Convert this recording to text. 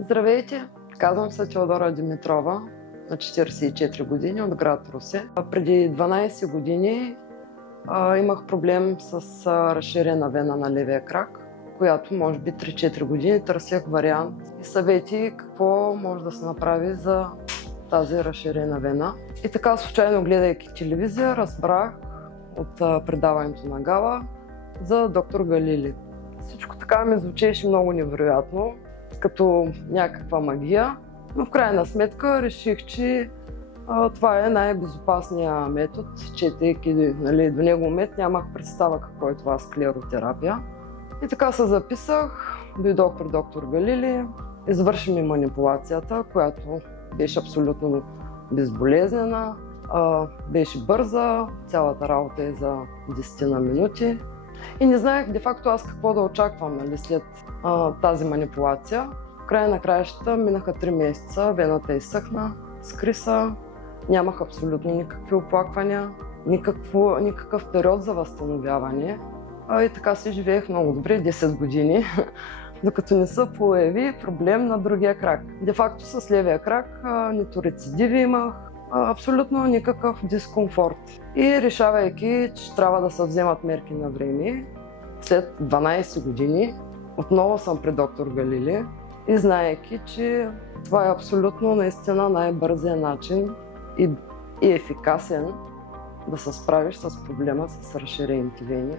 Здравейте! Казвам се Теодора Димитрова, на 44 години, от град Русе. Преди 12 години имах проблем с разширена вена на левия крак, която може би 3-4 години търсех вариант и съвети какво може да се направи за тази разширена вена. И така, случайно гледайки телевизия, разбрах от предаването на Гала за доктор Галили. Всичко така ми звучеше много невероятно, като някаква магия, но в крайна сметка реших, че това е най-безопасният метод, четейки до него момент нямах представа какво е това склеротерапия. И така се записах, дойдох при доктор Галили, извърши ми манипулацията, която беше абсолютно безболезнена, беше бърза, цялата работа е за 10 на минути. И не знаех де-факто аз какво да очаквам след тази манипулация. В края на краищата минаха 3 месеца, вената изсъхна, скри се, нямах абсолютно никакви оплаквания, никакъв период за възстановяване. И така си живеех много добре 10 години, докато не се появи проблем на другия крак. Де-факто с левия крак нито рецидиви имах, абсолютно никакъв дискомфорт. И решавайки, че трябва да се вземат мерки на време, след 12 години отново съм при доктор Галили и знаейки, че това е абсолютно наистина най-бързият начин и ефикасен да се справиш с проблема с разширените вени.